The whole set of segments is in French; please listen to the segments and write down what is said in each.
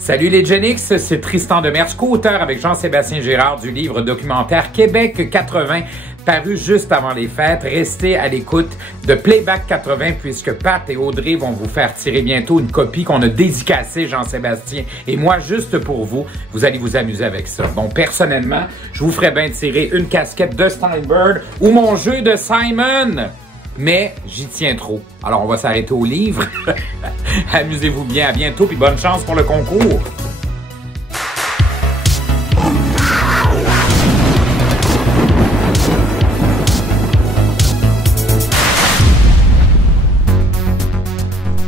Salut les Gen X, c'est Tristan Demers, co-auteur avec Jean-Sébastien Girard du livre documentaire Québec 80, paru juste avant les fêtes. Restez à l'écoute de Playback 80 puisque Pat et Audrey vont vous faire tirer bientôt une copie qu'on a dédicacée, Jean-Sébastien et moi, juste pour vous. Vous allez vous amuser avec ça. Bon, personnellement, je vous ferais bien tirer une casquette de Steinberg ou mon jeu de Simon. Mais j'y tiens trop. Alors, on va s'arrêter au livre. Amusez-vous bien. À bientôt, puis bonne chance pour le concours.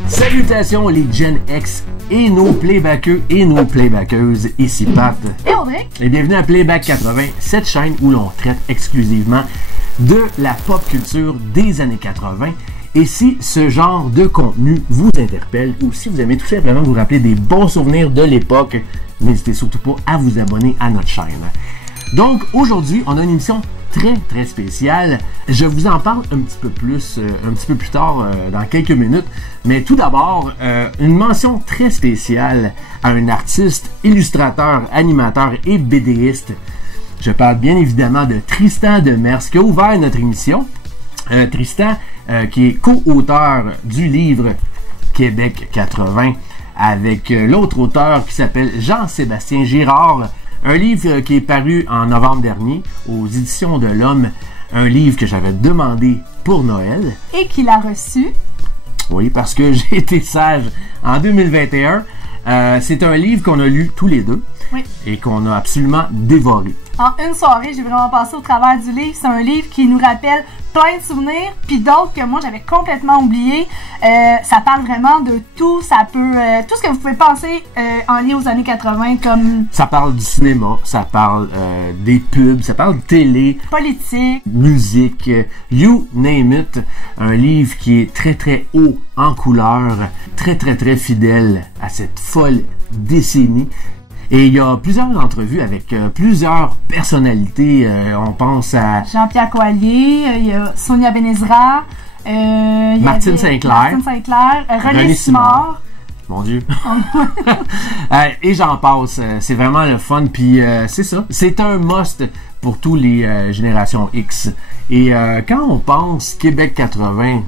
Salutations les Gen X et nos playbackeux et nos playbackeuses. Ici Pat. Et Audrey. Et bienvenue à Playback 80, cette chaîne où l'on traite exclusivement de la pop culture des années 80. Et si ce genre de contenu vous interpelle ou si vous aimez tout simplement vous rappeler des bons souvenirs de l'époque, n'hésitez surtout pas à vous abonner à notre chaîne. Donc aujourd'hui, on a une émission très spéciale. Je vous en parle un petit peu plus tard dans quelques minutes. Mais tout d'abord, une mention très spéciale à un artiste, illustrateur, animateur et BDiste. Je parle bien évidemment de Tristan Demers qui a ouvert notre émission. Tristan, qui est co-auteur du livre Québec 80 avec l'autre auteur qui s'appelle Jean-Sébastien Girard. Un livre qui est paru en novembre dernier aux éditions de l'Homme. Un livre que j'avais demandé pour Noël. Et qu'il a reçu. Oui, parce que j'ai été sage en 2021. C'est un livre qu'on a lu tous les deux. Oui. Et qu'on a absolument dévoré. En une soirée, j'ai vraiment passé au travers du livre. C'est un livre qui nous rappelle plein de souvenirs, puis d'autres que moi j'avais complètement oubliés. Ça parle vraiment de tout. Ça peut tout ce que vous pouvez penser en lien aux années 80, comme ça parle du cinéma, ça parle des pubs, ça parle de télé, politique, musique, you name it. Un livre qui est très haut en couleur, très fidèle à cette folle décennie. Et il y a plusieurs entrevues avec plusieurs personnalités. On pense à Jean-Pierre Coallier, il y a Sonia Benezra, Martine Saint-Clair, René Simard. Mon Dieu. Et j'en passe. C'est vraiment le fun. Puis c'est ça. C'est un must pour tous les générations X. Et quand on pense Québec 80,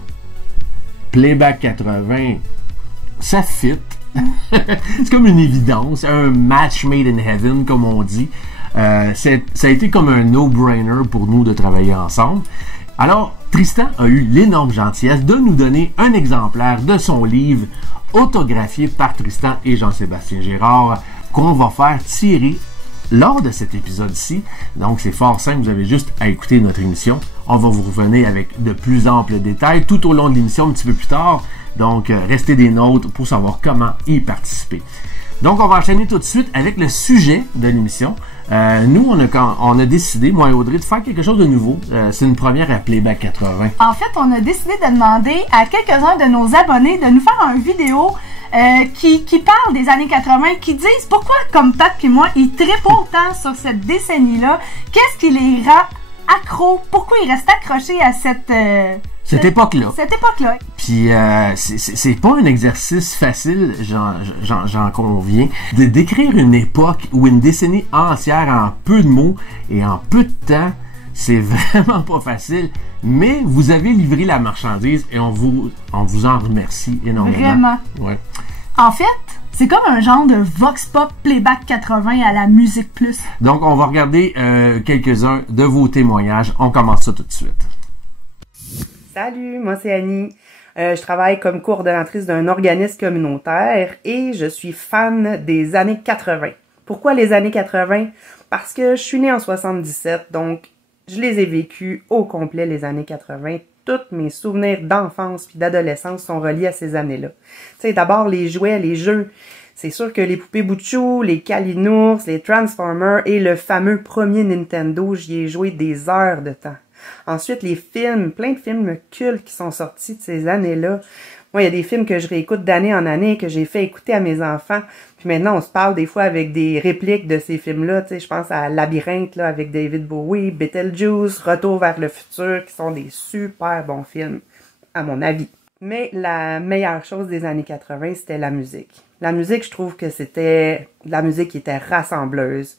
Playback 80, ça fit. C'est comme une évidence, un match made in heaven, comme on dit. Ça a été comme un no-brainer pour nous de travailler ensemble. Alors, Tristan a eu l'énorme gentillesse de nous donner un exemplaire de son livre autographié par Tristan et Jean-Sébastien Girard qu'on va faire tirer lors de cet épisode-ci. Donc, c'est fort simple, vous avez juste à écouter notre émission. On va vous revenir avec de plus amples détails tout au long de l'émission, un petit peu plus tard. Donc, restez des nôtres pour savoir comment y participer. Donc, on va enchaîner tout de suite avec le sujet de l'émission. Nous, on a décidé, moi et Audrey, de faire quelque chose de nouveau. C'est une première à Playback 80. En fait, on a décidé de demander à quelques-uns de nos abonnés de nous faire une vidéo qui parle des années 80, qui disent pourquoi, comme Pat et moi, ils trippent autant sur cette décennie-là. Qu'est-ce qui les rend accros? Pourquoi ils restent accrochés à cette époque-là. Cette époque-là. Puis c'est pas un exercice facile, j'en conviens, de décrire une époque ou une décennie entière en peu de mots et en peu de temps. C'est vraiment pas facile, mais vous avez livré la marchandise et on vous en remercie énormément. Vraiment. Ouais. En fait, c'est comme un genre de Vox Pop Playback 80 à la Musique Plus. Donc, on va regarder quelques-uns de vos témoignages. On commence ça tout de suite. Salut, moi c'est Annie. Je travaille comme coordonnatrice d'un organisme communautaire et je suis fan des années 80. Pourquoi les années 80? Parce que je suis née en 77, donc je les ai vécues au complet les années 80. Tous mes souvenirs d'enfance puis d'adolescence sont reliés à ces années-là. Tu sais, d'abord les jouets, les jeux. C'est sûr que les poupées Bouchou, les Kalinours, les Transformers et le fameux premier Nintendo, j'y ai joué des heures de temps. Ensuite, les films, plein de films cultes qui sont sortis de ces années-là. Moi, il y a des films que je réécoute d'année en année, que j'ai fait écouter à mes enfants. Puis maintenant, on se parle des fois avec des répliques de ces films-là. Tu sais, je pense à Labyrinthe là, avec David Bowie, Beetlejuice, Retour vers le futur, qui sont des super bons films, à mon avis. Mais la meilleure chose des années 80, c'était la musique. La musique, je trouve que c'était de la musique qui était rassembleuse.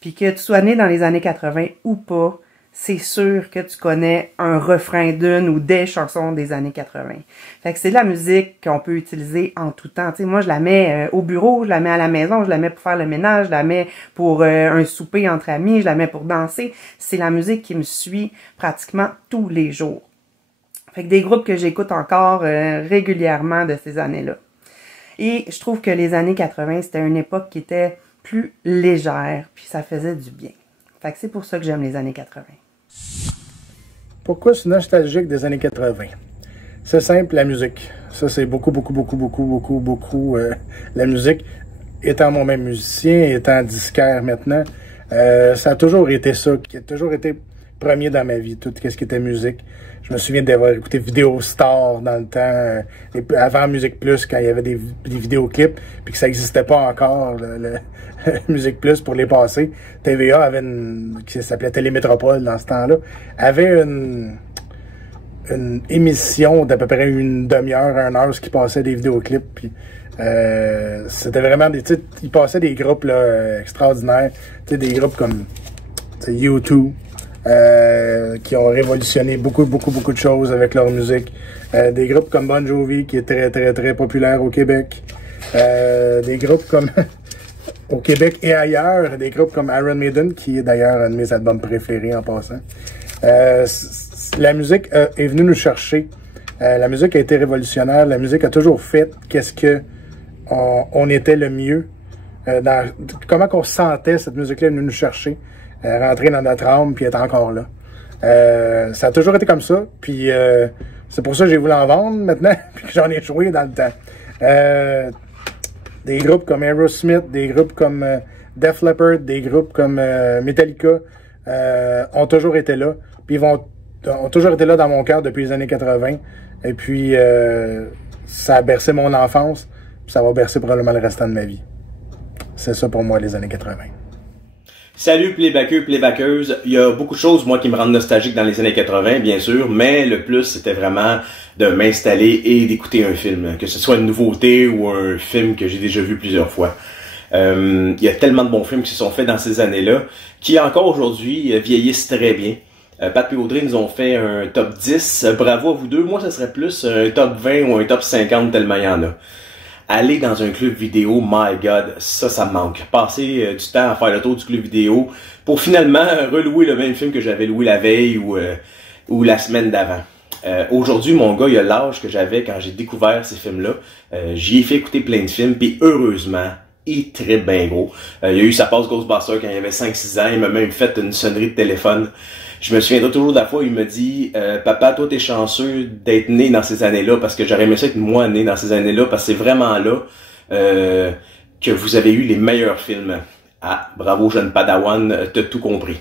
Puis que tu sois né dans les années 80 ou pas, c'est sûr que tu connais un refrain d'une ou des chansons des années 80. Fait que c'est de la musique qu'on peut utiliser en tout temps. Tu sais, moi, je la mets au bureau, je la mets à la maison, je la mets pour faire le ménage, je la mets pour un souper entre amis, je la mets pour danser. C'est la musique qui me suit pratiquement tous les jours. Fait que des groupes que j'écoute encore régulièrement de ces années-là. Et je trouve que les années 80, c'était une époque qui était plus légère, puis ça faisait du bien. Fait que c'est pour ça que j'aime les années 80. Pourquoi je suis nostalgique des années 80? C'est simple, la musique. Ça, c'est beaucoup. La musique, étant moi-même musicien, étant disquaire maintenant, ça a toujours été ça, qui a toujours été premier dans ma vie, tout ce qui était musique. Je me souviens d'avoir écouté Vidéo Star dans le temps, avant Musique Plus, quand il y avait des vidéoclips, puis que ça n'existait pas encore, le Musique Plus pour les passer. TVA avait qui s'appelait Télémétropole dans ce temps-là, avait une émission d'à peu près une demi-heure, 1 heure, ce qui passait des vidéoclips, puis c'était vraiment des titres, ils passaient des groupes là, extraordinaires, des groupes comme U2, qui ont révolutionné beaucoup de choses avec leur musique. Des groupes comme Bon Jovi, qui est très populaire au Québec. Des groupes comme au Québec et ailleurs, des groupes comme Iron Maiden, qui est d'ailleurs un de mes albums préférés en passant. La musique est venue nous chercher. La musique a été révolutionnaire. La musique a toujours fait qu'est-ce que on était le mieux. Comment qu'on sentait cette musique-là est venue nous chercher. Rentrer dans notre âme puis être encore là. Ça a toujours été comme ça, puis c'est pour ça que j'ai voulu en vendre maintenant, puis que j'en ai joué dans le temps. Des groupes comme Aerosmith, des groupes comme Def Leppard, des groupes comme Metallica ont toujours été là, puis ont toujours été là dans mon cœur depuis les années 80, et puis ça a bercé mon enfance, puis ça va bercer probablement le restant de ma vie. C'est ça pour moi, les années 80. Salut playbackeux, playbackeuses. Il y a beaucoup de choses, moi, qui me rendent nostalgique dans les années 80, bien sûr, mais le plus, c'était vraiment de m'installer et d'écouter un film, que ce soit une nouveauté ou un film que j'ai déjà vu plusieurs fois. Il y a tellement de bons films qui se sont faits dans ces années-là, qui encore aujourd'hui vieillissent très bien. Pat et Audrey nous ont fait un top 10. Bravo à vous deux. Moi, ça serait plus un top 20 ou un top 50, tellement il y en a. Aller dans un club vidéo, my God, ça me manque. Passer du temps à faire le tour du club vidéo pour finalement relouer le même film que j'avais loué la veille ou la semaine d'avant. Aujourd'hui, mon gars, il a l'âge que j'avais quand j'ai découvert ces films-là. J'y ai fait écouter plein de films, puis heureusement, il trippe bien gros. Il a eu sa passe Ghostbusters quand il avait 5-6 ans, il m'a même fait une sonnerie de téléphone. Je me souviendrai toujours de la fois où il me dit papa, toi t'es chanceux d'être né dans ces années-là, parce que j'aurais aimé ça être moi né dans ces années-là, parce que c'est vraiment là que vous avez eu les meilleurs films. Ah, bravo jeune Padawan, t'as tout compris.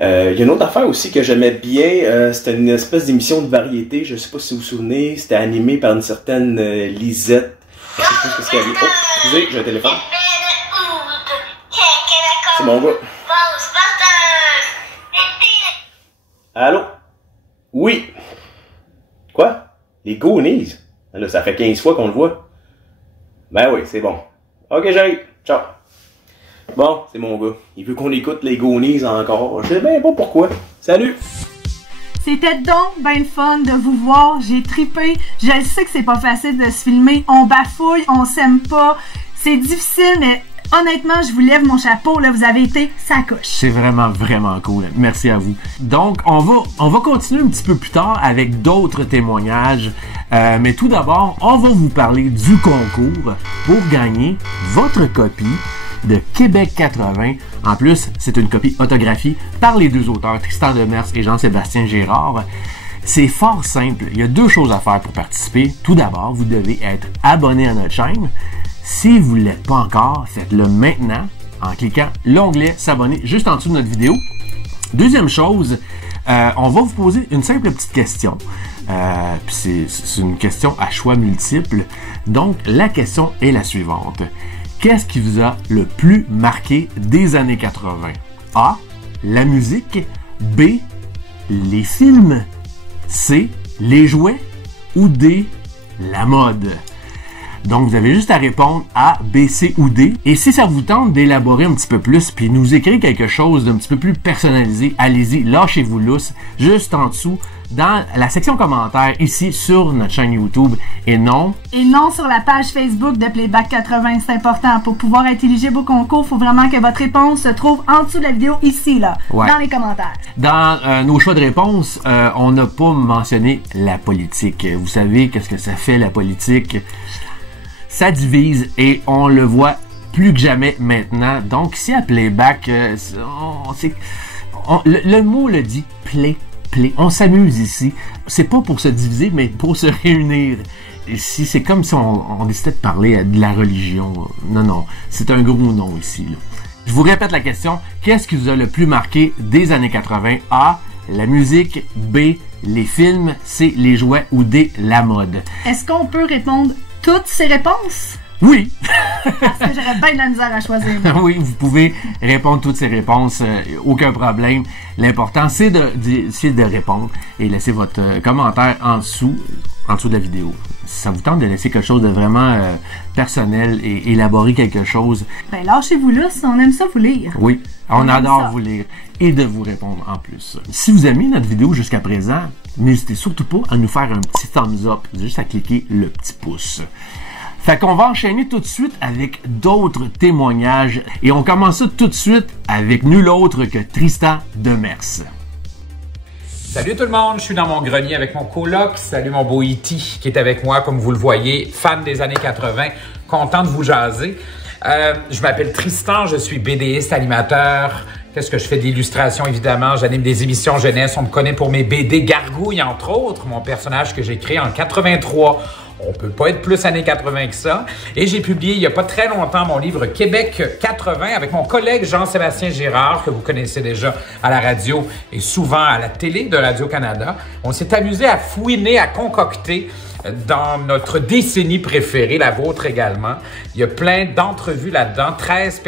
Il y a une autre affaire aussi que j'aimais bien, c'était une espèce d'émission de variété, je sais pas si vous vous souvenez, c'était animé par une certaine Lisette. Je sais pas ce qu'elle avait. Oh, excusez, j'ai un téléphone. C'est mon gars. Allô? Oui. Quoi? Les Goonies? Là, ça fait 15 fois qu'on le voit. Ben oui, c'est bon. Ok, j'arrive. Ciao. Bon, c'est mon gars. Il veut qu'on écoute les Goonies encore. Je sais bien pas pourquoi. Salut! C'était donc ben le fun de vous voir. J'ai tripé. Je sais que c'est pas facile de se filmer. On bafouille, on s'aime pas. C'est difficile, mais honnêtement, je vous lève mon chapeau, là, vous avez été sacoche. C'est vraiment cool. Merci à vous. Donc, on va continuer un petit peu plus tard avec d'autres témoignages. Mais tout d'abord, on va vous parler du concours pour gagner votre copie de Québec 80. En plus, c'est une copie autographiée par les deux auteurs, Tristan Demers et Jean-Sébastien Gérard. C'est fort simple. Il y a 2 choses à faire pour participer. Tout d'abord, vous devez être abonné à notre chaîne. Si vous ne l'êtes pas encore, faites-le maintenant en cliquant l'onglet s'abonner juste en dessous de notre vidéo. Deuxième chose, on va vous poser une simple petite question. Puis c'est une question à choix multiple. Donc, la question est la suivante. Qu'est-ce qui vous a le plus marqué des années 80? A. La musique. B. Les films. C. Les jouets. Ou D. La mode. Donc, vous avez juste à répondre A, B, C ou D. Et si ça vous tente d'élaborer un petit peu plus, puis nous écrire quelque chose d'un petit peu plus personnalisé, allez-y, lâchez-vous lousse, juste en dessous, dans la section commentaires, ici, sur notre chaîne YouTube, et non sur la page Facebook de Playback 80, c'est important. Pour pouvoir être éligible au concours, il faut vraiment que votre réponse se trouve en dessous de la vidéo, ici, là, dans les commentaires. Dans nos choix de réponse, on n'a pas mentionné la politique. Vous savez qu'est-ce que ça fait, la politique? Ça divise, et on le voit plus que jamais maintenant. Donc, ici, à Playback, le mot le dit, play. On s'amuse ici. C'est pas pour se diviser, mais pour se réunir. Ici, c'est comme si on décidait de parler de la religion. Non, c'est un gros nom ici, là. Je vous répète la question. Qu'est-ce qui vous a le plus marqué des années 80? A, la musique. B, les films. C, les jouets. Ou D, la mode. Est-ce qu'on peut répondre toutes ces réponses? Oui! Parce que j'aurais bien de la misère à choisir. Oui, vous pouvez répondre toutes ces réponses, aucun problème. L'important, c'est de répondre et laisser votre commentaire en dessous de la vidéo. Si ça vous tente de laisser quelque chose de vraiment personnel et élaborer quelque chose... Ben, lâchez-vous là, si on aime ça vous lire. Oui, on adore vous lire et de vous répondre en plus. Si vous aimez notre vidéo jusqu'à présent, n'hésitez surtout pas à nous faire un petit thumbs up, juste à cliquer le petit pouce. Fait qu'on va enchaîner tout de suite avec d'autres témoignages et on commence ça tout de suite avec nul autre que Tristan Demers. Salut tout le monde, je suis dans mon grenier avec mon coloc. Salut mon beau E.T. qui est avec moi, comme vous le voyez, fan des années 80, content de vous jaser. Je m'appelle Tristan, je suis BDiste, animateur. Qu'est-ce que je fais d'illustration, évidemment? J'anime des émissions jeunesse. On me connaît pour mes BD Gargouille, entre autres, mon personnage que j'ai créé en 83. On peut pas être plus années 80 que ça. Et j'ai publié il y a pas très longtemps mon livre Québec 80 avec mon collègue Jean-Sébastien Girard, que vous connaissez déjà à la radio et souvent à la télé de Radio-Canada. On s'est amusé à fouiner, à concocter dans notre décennie préférée, la vôtre également. Il y a plein d'entrevues là-dedans, 13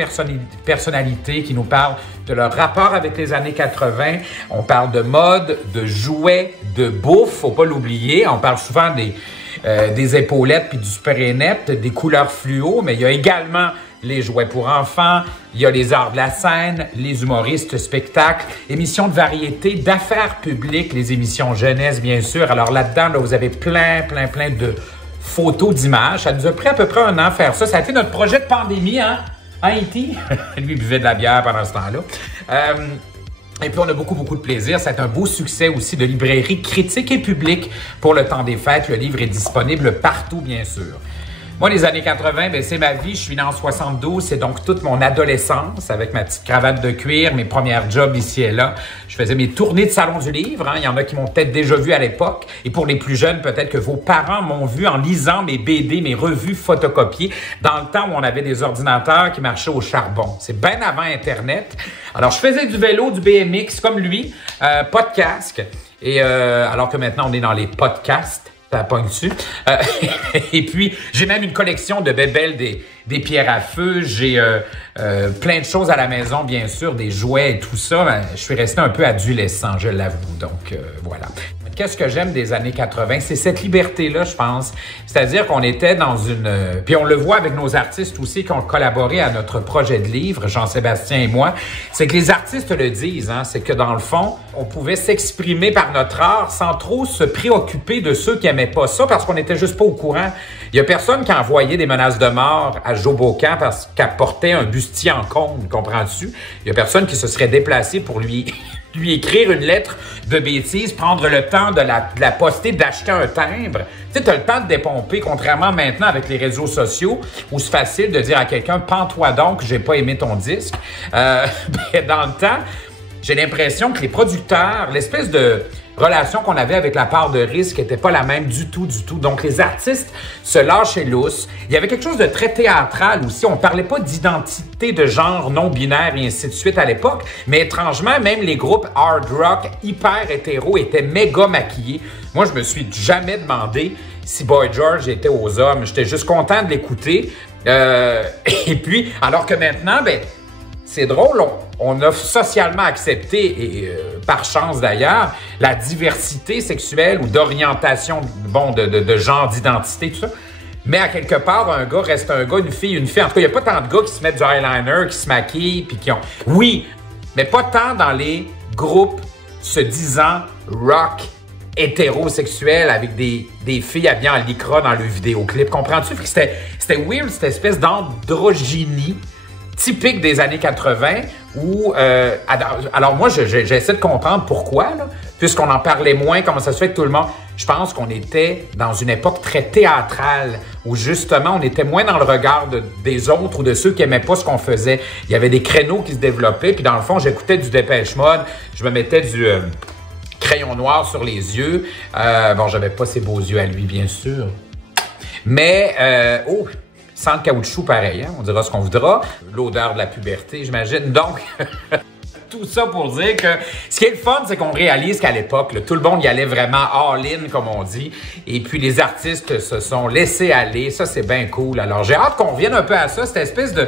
personnalités qui nous parlent de leur rapport avec les années 80. On parle de mode, de jouets, de bouffe, faut pas l'oublier. On parle souvent des épaulettes puis du spray net, des couleurs fluo, mais il y a également les jouets pour enfants, il y a les arts de la scène, les humoristes, spectacles, émissions de variété, d'affaires publiques, les émissions jeunesse, bien sûr. Alors là-dedans, là, vous avez plein de photos, d'images. Ça nous a pris à peu près un an à faire ça. Ça a été notre projet de pandémie, hein, E.T.? Lui, il buvait de la bière pendant ce temps-là. Et puis, on a beaucoup de plaisir. C'est un beau succès aussi de librairie critique et publique pour le temps des fêtes. Le livre est disponible partout, bien sûr. Moi, les années 80, ben, c'est ma vie. Je suis né en 72. C'est donc toute mon adolescence avec ma petite cravate de cuir, mes premières jobs ici et là. Je faisais mes tournées de salon du livre. Hein. Il y en a qui m'ont peut-être déjà vu à l'époque. Et pour les plus jeunes, peut-être que vos parents m'ont vu en lisant mes BD, mes revues photocopiées dans le temps où on avait des ordinateurs qui marchaient au charbon. C'est bien avant Internet. Alors, je faisais du vélo, du BMX comme lui, pas de casque. Et alors que maintenant, on est dans les podcasts. Ça pogne dessus. Et puis, j'ai même une collection de bébelles, des pierres à feu. J'ai plein de choses à la maison, bien sûr, des jouets et tout ça. Ben, je suis resté un peu adolescent, je l'avoue. Donc, voilà. Qu'est-ce que j'aime des années 80? C'est cette liberté-là, je pense. C'est-à-dire qu'on était dans une... Puis on le voit avec nos artistes aussi qui ont collaboré à notre projet de livre, Jean-Sébastien et moi. C'est que les artistes le disent, hein. C'est que dans le fond, on pouvait s'exprimer par notre art sans trop se préoccuper de ceux qui aimaient pas ça parce qu'on était juste pas au courant. Il y a personne qui a envoyé des menaces de mort à Joe Bocan parce qu'elle portait un bustier en cône, comprends-tu? Il y a personne qui se serait déplacé pour lui écrire une lettre de bêtise, prendre le temps de la poster, d'acheter un timbre. Tu sais, tu as le temps de dépomper, contrairement maintenant avec les réseaux sociaux, où c'est facile de dire à quelqu'un « Pends-toi donc, j'ai pas aimé ton disque ». Dans le temps, j'ai l'impression que les producteurs, l'espèce de relation qu'on avait avec la part de risque n'était pas la même du tout. Donc, les artistes se lâchaient lousse. Il y avait quelque chose de très théâtral aussi. On parlait pas d'identité de genre non-binaire et ainsi de suite à l'époque, mais étrangement, même les groupes hard rock hyper hétéro étaient méga maquillés. Moi, je me suis jamais demandé si Boy George était aux hommes. J'étais juste content de l'écouter. Et puis, alors que maintenant, ben, c'est drôle, on a socialement accepté, et par chance d'ailleurs, la diversité sexuelle ou d'orientation, bon, de genre, d'identité, tout ça. Mais à quelque part, un gars reste un gars, une fille. En tout cas, il n'y a pas tant de gars qui se mettent du eyeliner, qui se maquillent, puis qui ont... Oui, mais pas tant dans les groupes se disant rock hétérosexuel avec des filles habillées en lycra dans le vidéoclip. Comprends-tu? C'était weird, cette espèce d'androgynie typique des années 80 où... alors moi, j'essaie de comprendre pourquoi, là, puisqu'on en parlait moins, comment ça se fait que tout le monde... Je pense qu'on était dans une époque très théâtrale où justement on était moins dans le regard des autres ou de ceux qui aimaient pas ce qu'on faisait. Il y avait des créneaux qui se développaient, puis dans le fond, j'écoutais du Dépêche Mode, je me mettais du crayon noir sur les yeux. Bon, j'avais pas ses beaux yeux à lui, bien sûr. Mais, sans le caoutchouc pareil, hein? On dira ce qu'on voudra. L'odeur de la puberté, j'imagine. Donc... Tout ça pour dire que ce qui est le fun, c'est qu'on réalise qu'à l'époque, tout le monde y allait vraiment all-in, comme on dit. Et puis, les artistes se sont laissés aller. Ça, c'est bien cool. Alors, j'ai hâte qu'on revienne un peu à ça, cette espèce de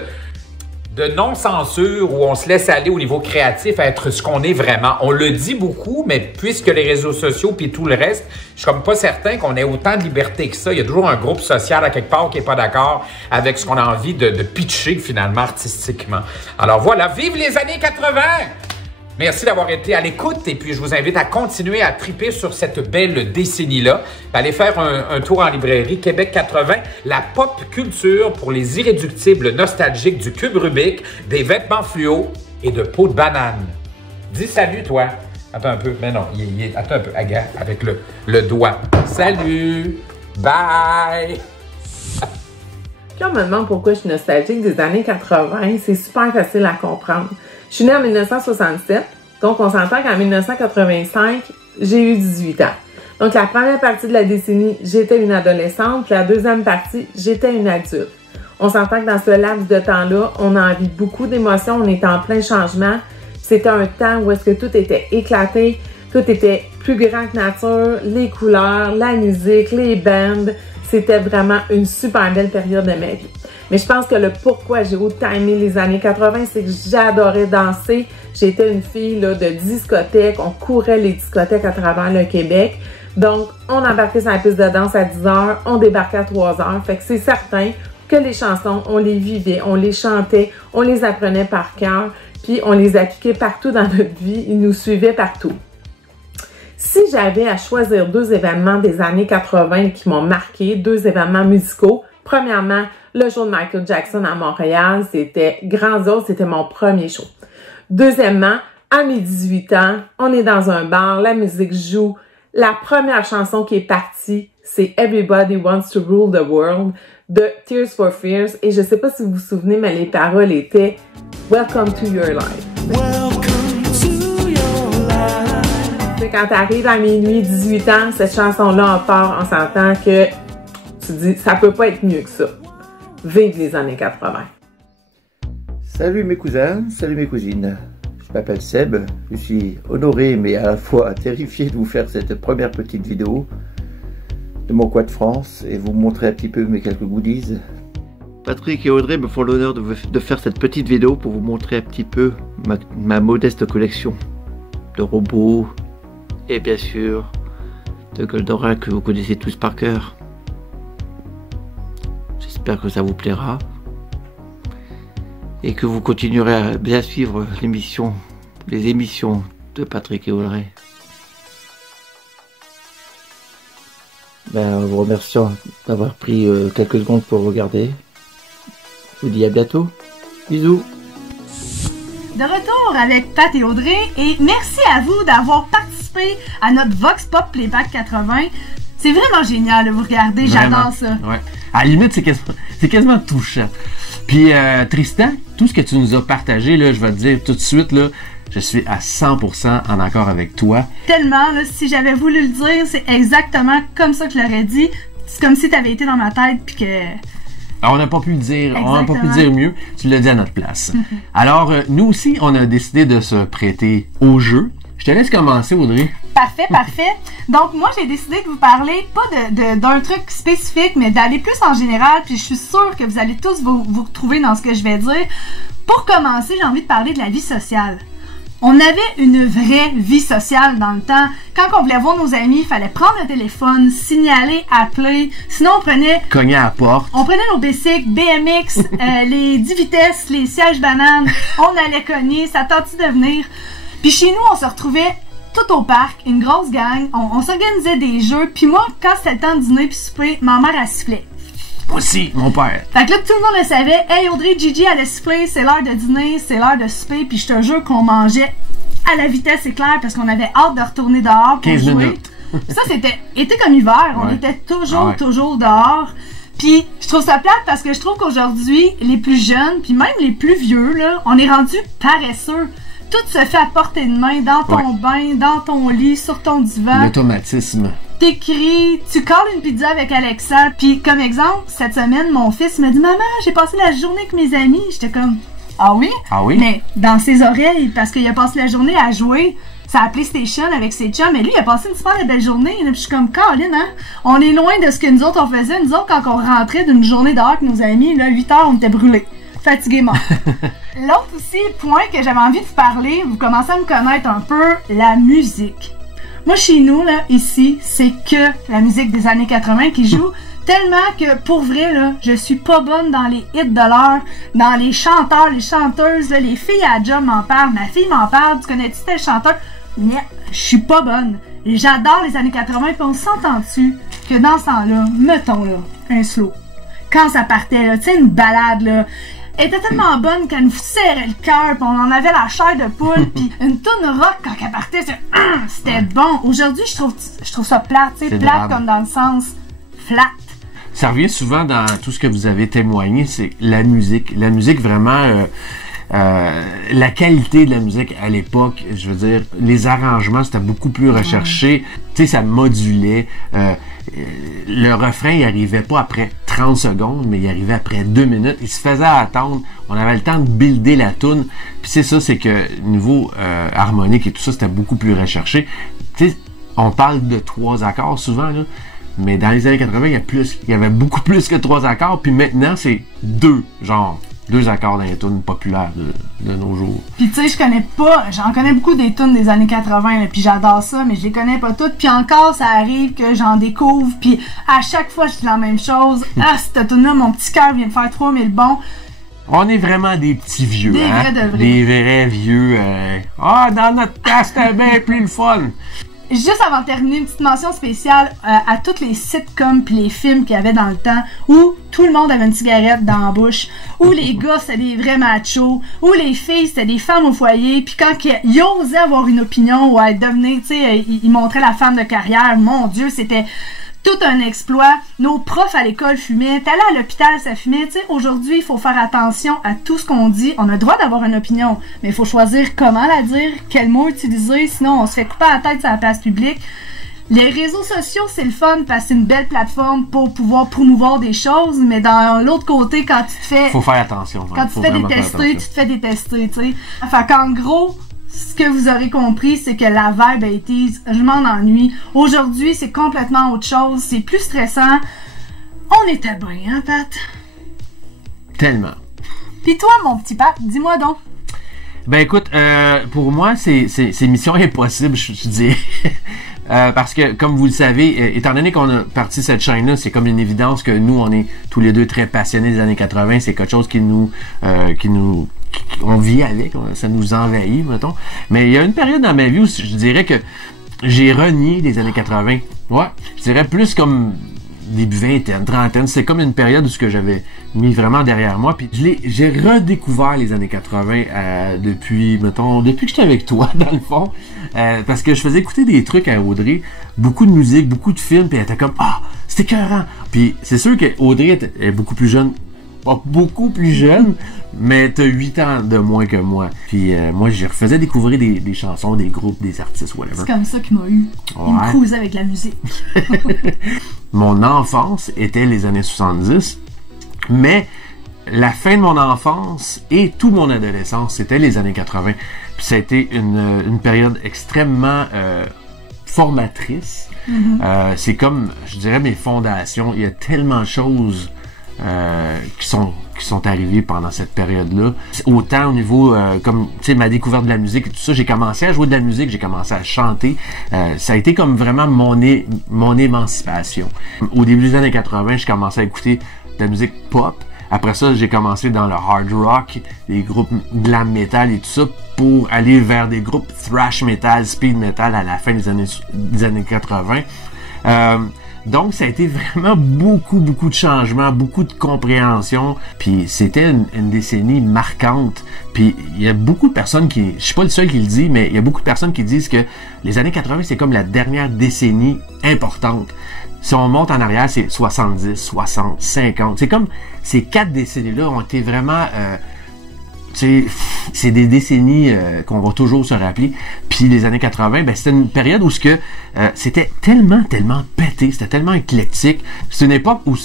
non-censure où on se laisse aller au niveau créatif à être ce qu'on est vraiment. On le dit beaucoup, mais puisque les réseaux sociaux puis tout le reste, je suis comme pas certain qu'on ait autant de liberté que ça. Il y a toujours un groupe social à quelque part qui est pas d'accord avec ce qu'on a envie de pitcher finalement artistiquement. Alors voilà, vive les années 80! Merci d'avoir été à l'écoute et puis je vous invite à continuer à triper sur cette belle décennie-là. Allez faire un tour en librairie Québec 80, la pop culture pour les irréductibles nostalgiques du cube Rubik, des vêtements fluo et de peau de banane. Dis salut, toi. Attends un peu. Mais non, attends un peu. Aga, avec le doigt. Salut! Bye! Quand on me demande pourquoi je suis nostalgique des années 80, c'est super facile à comprendre. Je suis née en 1967, donc on s'entend qu'en 1985, j'ai eu 18 ans. Donc la première partie de la décennie, j'étais une adolescente, puis la deuxième partie, j'étais une adulte. On s'entend que dans ce laps de temps-là, on a envie beaucoup d'émotions, on est en plein changement. C'était un temps où est-ce que tout était éclaté, tout était plus grand que nature, les couleurs, la musique, les bands. C'était vraiment une super belle période de ma vie. Mais je pense que le pourquoi j'ai autant aimé les années 80, c'est que j'adorais danser. J'étais une fille là, de discothèque. On courait les discothèques à travers le Québec. Donc, on embarquait sur la piste de danse à 10 h, on débarquait à 3 h. Fait que c'est certain que les chansons, on les vivait, on les chantait, on les apprenait par cœur, puis on les appliquait partout dans notre vie. Ils nous suivaient partout. Si j'avais à choisir deux événements des années 80 qui m'ont marqué, deux événements musicaux, premièrement, le show de Michael Jackson à Montréal, c'était grandiose, c'était mon premier show. Deuxièmement, à mes 18 ans, on est dans un bar, la musique joue. La première chanson qui est partie, c'est Everybody Wants to Rule the World de Tears for Fears. Et je sais pas si vous vous souvenez, mais les paroles étaient Welcome to your life. Welcome to your life. Quand t'arrives à minuit, 18 ans, cette chanson-là, on part, on s'entend que tu dis, ça peut pas être mieux que ça. Vive les années 80. Salut mes cousins, salut mes cousines. Je m'appelle Seb, je suis honoré mais à la fois terrifié de vous faire cette première petite vidéo de mon coin de France et vous montrer un petit peu mes quelques goodies. Patrick et Audrey me font l'honneur de faire cette petite vidéo pour vous montrer un petit peu ma modeste collection de robots et bien sûr de Goldorak que vous connaissez tous par cœur. J'espère que ça vous plaira et que vous continuerez à bien suivre les émissions de Patrick et Audrey. En vous remerciant d'avoir pris quelques secondes pour regarder. Je vous dis à bientôt. Bisous. De retour avec Pat et Audrey et merci à vous d'avoir participé à notre Vox Pop Playback 80. C'est vraiment génial de vous regarder, j'adore ça. Ouais. À la limite, c'est quasiment touchant. Puis Tristan, tout ce que tu nous as partagé, là, je vais te dire tout de suite, là, je suis à 100% en accord avec toi. Tellement, là, si j'avais voulu le dire, c'est exactement comme ça que je l'aurais dit. C'est comme si tu avais été dans ma tête puis que... Alors, on n'a pas pu le dire, on n'a pas pu le dire mieux, tu l'as dit à notre place. Alors, nous aussi, on a décidé de se prêter au jeu. Je te laisse commencer, Audrey. Parfait, parfait. Donc, moi, j'ai décidé de vous parler, pas d'un truc spécifique, mais d'aller plus en général, puis je suis sûre que vous allez tous vous retrouver dans ce que je vais dire. Pour commencer, j'ai envie de parler de la vie sociale. On avait une vraie vie sociale dans le temps. Quand on voulait voir nos amis, il fallait prendre le téléphone, signaler, appeler. Sinon, on prenait... Cogner à la porte. On prenait nos bicycles, BMX, les 10 vitesses, les sièges bananes. On allait cogner, ça tentait de venir. Puis chez nous, on se retrouvait tout au parc, une grosse gang. On s'organisait des jeux. Puis moi, quand c'était le temps de dîner puis souper, ma mère, elle sifflait. Moi aussi, mon père. Fait que là, tout le monde le savait. Hey, Audrey, Gigi, elle a sifflé, c'est l'heure de dîner, c'est l'heure de souper. Puis je te jure qu'on mangeait à la vitesse éclair parce qu'on avait hâte de retourner dehors pour 15 jouer. minutes. Ça, c'était été comme hiver. On était toujours dehors. Puis je trouve ça plate parce que je trouve qu'aujourd'hui, les plus jeunes, puis même les plus vieux, là, on est rendus paresseux. Tout se fait à portée de main, dans ton bain, dans ton lit, sur ton divan. L'automatisme. T'écris, tu colles une pizza avec Alexa. Puis comme exemple, cette semaine, mon fils me dit « Maman, j'ai passé la journée avec mes amis. » J'étais comme « Ah oui? » Ah oui? Mais dans ses oreilles, parce qu'il a passé la journée à jouer sa PlayStation avec ses chums. Mais lui, il a passé une super belle journée. Là, puis je suis comme « Caroline, hein? On est loin de ce que nous autres, on faisait. Nous autres, quand on rentrait d'une journée dehors avec nos amis, là, 8 heures, on était brûlés. Fatigués, mort. » L'autre aussi point que j'avais envie de vous parler, vous commencez à me connaître un peu, la musique. Moi, chez nous, là, ici, c'est que la musique des années 80 qui joue, tellement que, pour vrai, là, je suis pas bonne dans les hits de l'heure, dans les chanteurs, les chanteuses, là, les filles à la job m'en parlent, ma fille m'en parle, tu connais-tu tel chanteur? Mais je suis pas bonne. Et j'adore les années 80, puis on s'entend-tu que dans ce temps-là, mettons, là, un slow. Quand ça partait, là, tu sais, une balade, là, elle était tellement bonne qu'elle nous serrait le cœur, puis on en avait la chair de poule, puis une toune rock quand elle partait, c'était bon. Aujourd'hui, je trouve ça plate, tu sais, plate comme dans le sens flat. Ça revient souvent dans tout ce que vous avez témoigné, c'est la musique. La musique vraiment, la qualité de la musique à l'époque, je veux dire, les arrangements, c'était beaucoup plus recherché. Tu sais, ça modulait. Le refrain, il arrivait pas après 30 secondes, mais il arrivait après 2 minutes. Il se faisait attendre. On avait le temps de builder la toune. Puis c'est ça, c'est que niveau harmonique et tout ça, c'était beaucoup plus recherché. Tu sais, on parle de 3 accords souvent, là. Mais dans les années 80, il y avait beaucoup plus que 3 accords. Puis maintenant, c'est 2 accords dans les tunes populaires de nos jours. Puis tu sais, j'en connais beaucoup des tunes des années 80, là, puis j'adore ça, mais je les connais pas toutes. Puis encore, ça arrive que j'en découvre, puis à chaque fois, je dis la même chose. Ah, cette tune-là, mon petit cœur vient de faire 3000 bons. On est vraiment des petits vieux, des vrais de vrais. Des vrais vieux. Dans notre temps, c'était bien plus le fun. Juste avant de terminer, une petite mention spéciale à toutes les sitcoms pis les films qu'il y avait dans le temps où tout le monde avait une cigarette dans la bouche, où les gars c'était des vrais machos, où les filles c'était des femmes au foyer, puis quand ils osaient avoir une opinion ou être devenir, tu sais, ils montraient la femme de carrière, mon Dieu, c'était tout un exploit. Nos profs à l'école fumaient. T'allais à l'hôpital, ça fumait. Tu sais, aujourd'hui, il faut faire attention à tout ce qu'on dit. On a le droit d'avoir une opinion, mais il faut choisir comment la dire, quel mot utiliser, sinon on se fait couper la tête sur la place publique. Les réseaux sociaux, c'est le fun parce que c'est une belle plateforme pour pouvoir promouvoir des choses, mais dans l'autre côté, quand tu te fais... Faut faire attention. Quand tu te fais détester, tu te fais détester, tu sais. Fait qu'en gros... Ce que vous aurez compris, c'est que la vibe a été « je m'en ennuie ». Aujourd'hui, c'est complètement autre chose. C'est plus stressant. On était bien, hein, Pat? Tellement. Pis toi, mon petit Pat, dis-moi donc. Ben écoute, pour moi, c'est mission impossible, je dirais. Parce que, comme vous le savez, étant donné qu'on a parti cette chaîne-là, c'est comme une évidence que nous, on est tous les deux très passionnés des années 80. C'est quelque chose on vit avec, ça nous envahit, mettons. Mais il y a une période dans ma vie où je dirais que j'ai renié les années 80. Ouais, je dirais plus comme début vingtaine, trentaine. C'est comme une période où ce que j'avais mis vraiment derrière moi. Puis j'ai redécouvert les années 80 depuis que j'étais avec toi, dans le fond. Parce que je faisais écouter des trucs à Audrey, beaucoup de musique, beaucoup de films, puis elle était comme « Ah, c'était écœurant! » Puis c'est sûr que Audrey est beaucoup plus jeune, pas beaucoup plus jeune, mais t'as 8 ans de moins que moi. Puis moi, je refaisais découvrir des chansons, des groupes, des artistes, whatever. C'est comme ça qu'il m'a eu. Il me cruisait avec la musique. Mon enfance était les années 70, mais la fin de mon enfance et toute mon adolescence, c'était les années 80. Puis ça a été une période extrêmement formatrice. Mm-hmm. C'est comme, je dirais, mes fondations. Il y a tellement de choses qui qui sont arrivés pendant cette période-là. Autant au niveau, comme, tu sais, ma découverte de la musique et tout ça, j'ai commencé à jouer de la musique, j'ai commencé à chanter. Ça a été comme vraiment mon émancipation. Au début des années 80, j'ai commencé à écouter de la musique pop. Après ça, j'ai commencé dans le hard rock, les groupes glam metal et tout ça, pour aller vers des groupes thrash metal, speed metal à la fin des années 80. Donc, ça a été vraiment beaucoup de changements, beaucoup de compréhension. Puis, c'était une décennie marquante. Puis, il y a beaucoup de personnes qui... Je suis pas le seul qui le dit, mais il y a beaucoup de personnes qui disent que les années 80, c'est comme la dernière décennie importante. Si on monte en arrière, c'est 70, 60, 50. C'est comme ces 4 décennies-là ont été vraiment... c'est des décennies qu'on va toujours se rappeler. Puis les années 80, ben, c'était une période où c'était tellement pété, c'était tellement éclectique. C'est une époque où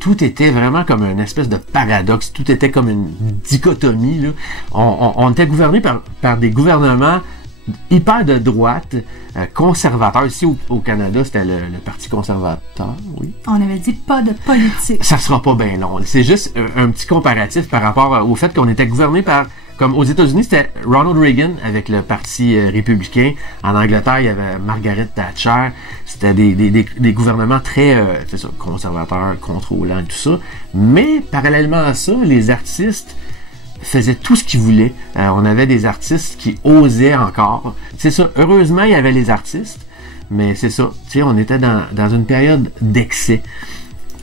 tout était vraiment comme une espèce de paradoxe, tout était comme une dichotomie, là. On était gouverné par des gouvernements hyper de droite, conservateur. Ici au Canada, c'était le Parti conservateur, oui. On avait dit pas de politique. Ça sera pas bien long. C'est juste un petit comparatif par rapport au fait qu'on était gouverné par... Comme aux États-Unis, c'était Ronald Reagan avec le Parti républicain. En Angleterre, il y avait Margaret Thatcher. C'était des gouvernements très conservateurs, contrôlants et tout ça. Mais parallèlement à ça, les artistes faisaient tout ce qu'ils voulaient. On avait des artistes qui osaient encore. C'est ça. Heureusement, il y avait les artistes. Mais c'est ça. Tu sais, on était dans une période d'excès.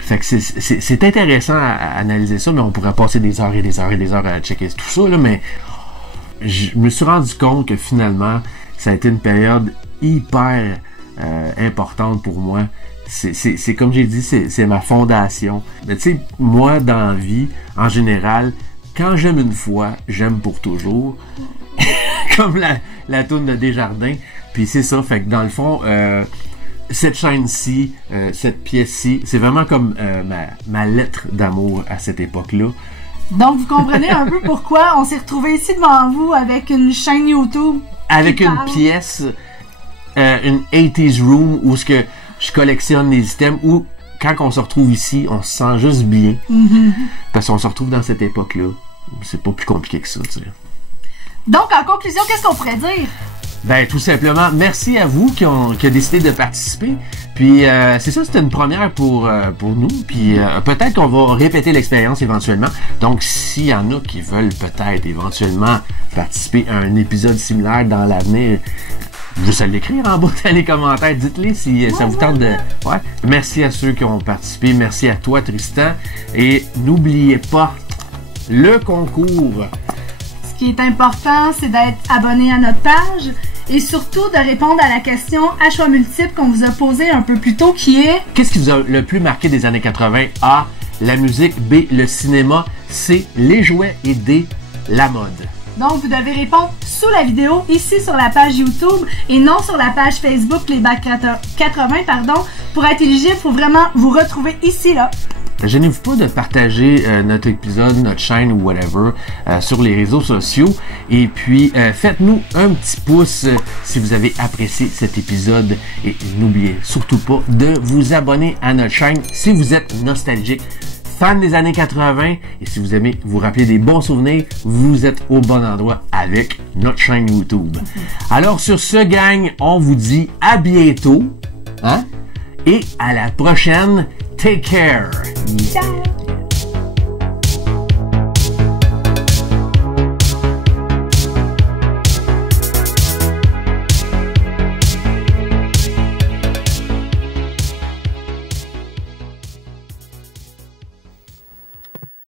Fait que c'est intéressant à analyser ça, mais on pourrait passer des heures et des heures et des heures à checker tout ça, là, mais je me suis rendu compte que finalement, ça a été une période hyper importante pour moi. C'est comme j'ai dit, c'est ma fondation. Mais tu sais, moi, dans la vie, en général, quand j'aime une fois, j'aime pour toujours. Comme la toune de Desjardins. Puis c'est ça, fait que dans le fond... cette chaîne-ci, cette pièce-ci, c'est vraiment comme ma lettre d'amour à cette époque-là. Donc, vous comprenez un peu pourquoi on s'est retrouvé ici devant vous avec une chaîne YouTube. Avec une pièce, une 80s room où je collectionne les items, où quand on se retrouve ici, on se sent juste bien. Mm-hmm. Parce qu'on se retrouve dans cette époque-là. C'est pas plus compliqué que ça, tu sais. Donc, en conclusion, qu'est-ce qu'on pourrait dire? Ben, tout simplement, merci à vous qui a décidé de participer. Puis, c'est ça, c'était une première pour nous. Puis, peut-être qu'on va répéter l'expérience éventuellement. Donc, s'il y en a qui veulent peut-être éventuellement participer à un épisode similaire dans l'avenir, juste à l'écrire en bas dans les commentaires. Dites-les si ça vous tente de... Ouais. Merci à ceux qui ont participé. Merci à toi, Tristan. Et n'oubliez pas le concours. Ce qui est important, c'est d'être abonné à notre page et surtout de répondre à la question à choix multiple qu'on vous a posée un peu plus tôt, qui est... Qu'est-ce qui vous a le plus marqué des années 80? A, la musique. B, le cinéma. C, les jouets. Et D, la mode. Donc, vous devez répondre sous la vidéo, ici sur la page YouTube et non sur la page Facebook Playback 80, pardon. Pour être éligible, il faut vraiment vous retrouver ici, là. Gênez-vous pas de partager notre épisode, notre chaîne ou whatever sur les réseaux sociaux. Et puis, faites-nous un petit pouce si vous avez apprécié cet épisode. Et n'oubliez surtout pas de vous abonner à notre chaîne si vous êtes nostalgique, fan des années 80. Et si vous aimez vous rappeler des bons souvenirs, vous êtes au bon endroit avec notre chaîne YouTube. Alors, sur ce, gang, on vous dit à bientôt. Hein? Et à la prochaine. Take care. Ciao.